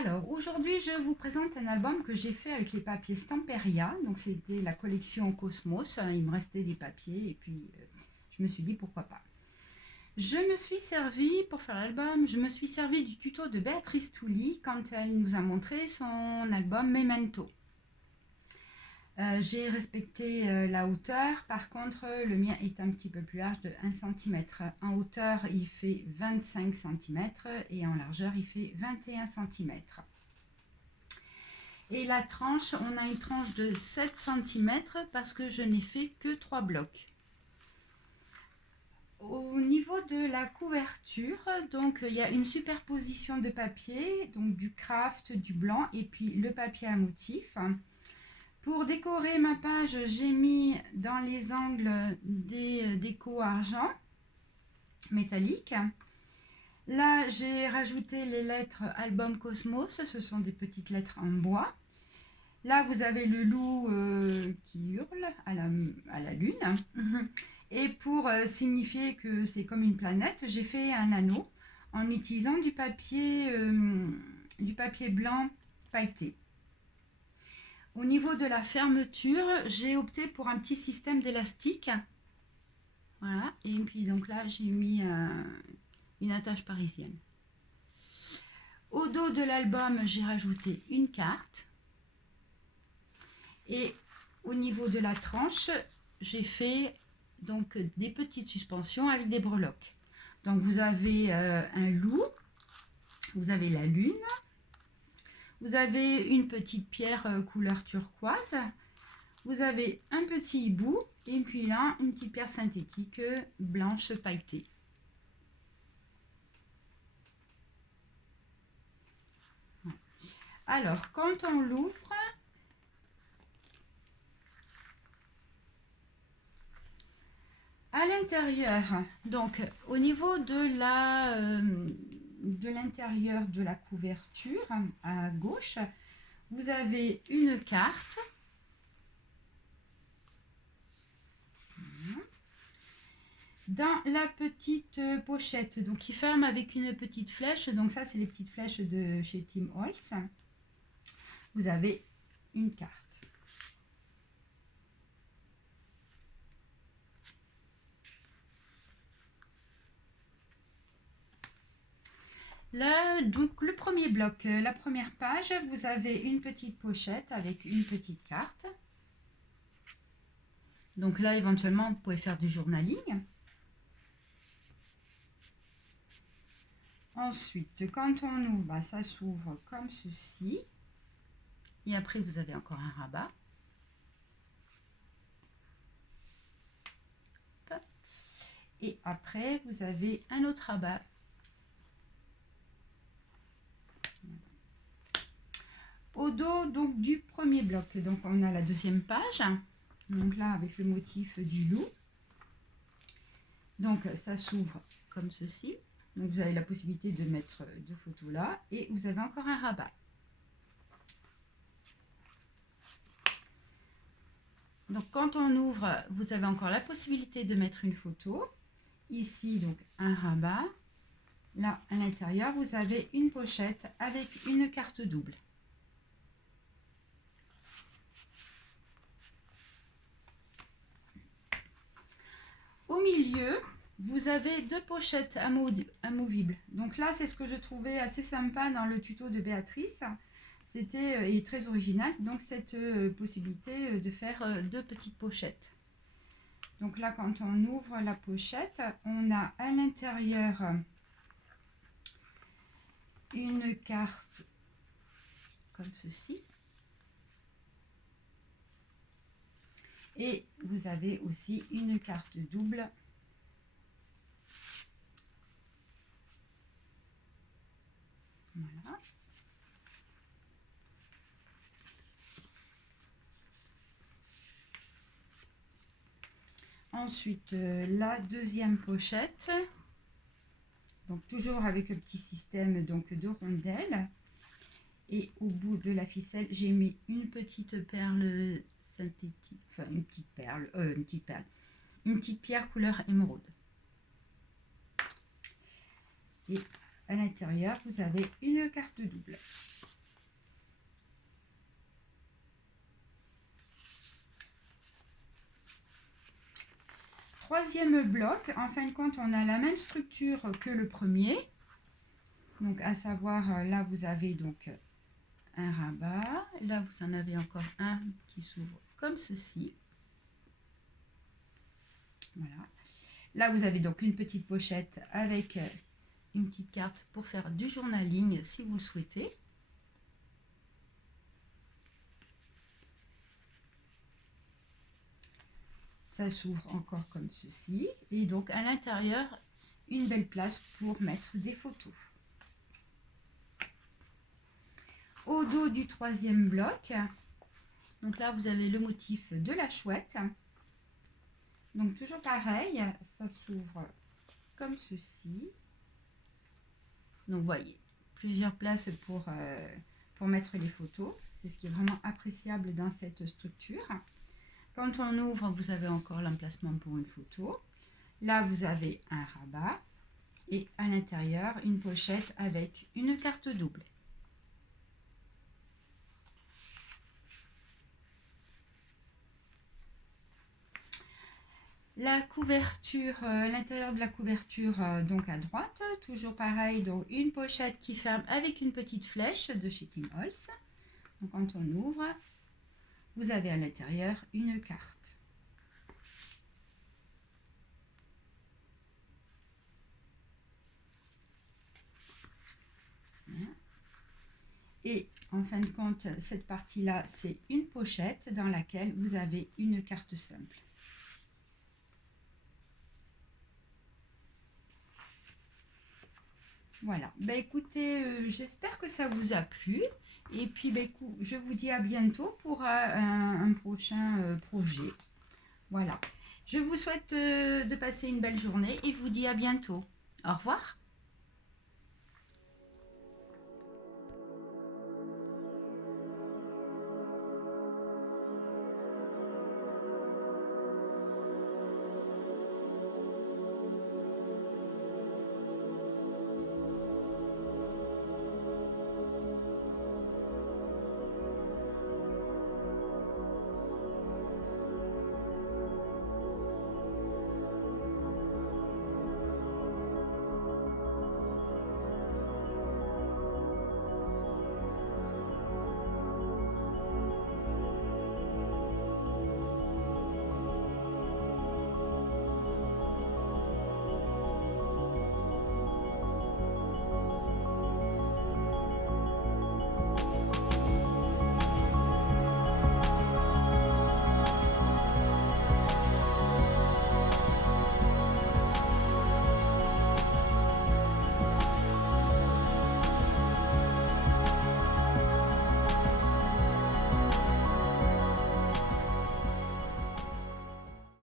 Alors, aujourd'hui, je vous présente un album que j'ai fait avec les papiers Stamperia. Donc, c'était la collection Cosmos. Il me restait des papiers et puis je me suis dit pourquoi pas. Je me suis servi, pour faire l'album, je me suis servi du tuto de Béatrice Touli quand elle nous a montré son album Memento. J'ai respecté la hauteur, par contre le mien est un petit peu plus large de 1 cm. En hauteur il fait 25 cm et en largeur il fait 21 cm. Et la tranche, on a une tranche de 7 cm parce que je n'ai fait que 3 blocs. Au niveau de la couverture, donc il y a une superposition de papier, donc du craft, du blanc et puis le papier à motif. Pour décorer ma page, j'ai mis dans les angles des décos argent métallique. Là, j'ai rajouté les lettres Album Cosmos, ce sont des petites lettres en bois. Là, vous avez le loup qui hurle à la lune. Et pour signifier que c'est comme une planète, j'ai fait un anneau en utilisant du papier blanc pailleté. Au niveau de la fermeture, j'ai opté pour un petit système d'élastique. Voilà, et puis donc là, j'ai mis une attache parisienne. Au dos de l'album, j'ai rajouté une carte. Et au niveau de la tranche, j'ai fait donc des petites suspensions avec des breloques. Donc vous avez un loup, vous avez la lune. Vous avez une petite pierre couleur turquoise. Vous avez un petit hibou et puis là, une petite pierre synthétique blanche pailletée. Alors, quand on l'ouvre, à l'intérieur, donc au niveau de l'intérieur de la couverture, à gauche, vous avez une carte. Dans la petite pochette, donc qui ferme avec une petite flèche, donc ça c'est les petites flèches de chez Tim Holtz. Vous avez une carte. Là, donc le premier bloc, la première page, vous avez une petite pochette avec une petite carte. Donc là, éventuellement, vous pouvez faire du journaling. Ensuite, quand on ouvre, ça s'ouvre comme ceci. Et après, vous avez encore un rabat. Et après, vous avez un autre rabat. Au dos donc du premier bloc, donc on a la deuxième page. Donc là, avec le motif du loup. Donc ça s'ouvre comme ceci. Donc vous avez la possibilité de mettre deux photos là. Et vous avez encore un rabat. Donc quand on ouvre, vous avez encore la possibilité de mettre une photo. Ici, donc un rabat. Là, à l'intérieur, vous avez une pochette avec une carte double. Au milieu, vous avez deux pochettes amovibles. Donc là, c'est ce que je trouvais assez sympa dans le tuto de Béatrice. C'était et très original, donc cette possibilité de faire deux petites pochettes. Donc là, quand on ouvre la pochette, on a à l'intérieur une carte comme ceci. Et vous avez aussi une carte double. Voilà. Ensuite, la deuxième pochette. Donc toujours avec le petit système donc, de rondelles. Et au bout de la ficelle, j'ai mis une petite perle synthétique, enfin une petite pierre couleur émeraude. Et à l'intérieur, vous avez une carte double. troisième bloc, en fin de compte, on a la même structure que le premier. Donc, à savoir, là, vous avez donc un rabat. Là, vous en avez encore un qui s'ouvre comme ceci. Voilà. Là, vous avez donc une petite pochette avec une petite carte pour faire du journaling si vous le souhaitez. Ça s'ouvre encore comme ceci. Et donc, à l'intérieur, une belle place pour mettre des photos. Au dos du troisième bloc, donc là, vous avez le motif de la chouette. Donc, toujours pareil, ça s'ouvre comme ceci. Donc, vous voyez, plusieurs places pour mettre les photos. C'est ce qui est vraiment appréciable dans cette structure. Quand on ouvre, vous avez encore l'emplacement pour une photo. Là, vous avez un rabat. Et à l'intérieur, une pochette avec une carte double. La couverture, l'intérieur de la couverture, donc à droite, toujours pareil, donc une pochette qui ferme avec une petite flèche de chez Tim Holtz. Donc quand on ouvre, vous avez à l'intérieur une carte. Voilà. Et en fin de compte, cette partie-là, c'est une pochette dans laquelle vous avez une carte simple. Voilà, bah écoutez, j'espère que ça vous a plu. Et puis, bah, je vous dis à bientôt pour un prochain projet. Voilà, je vous souhaite de passer une belle journée et vous dis à bientôt. Au revoir.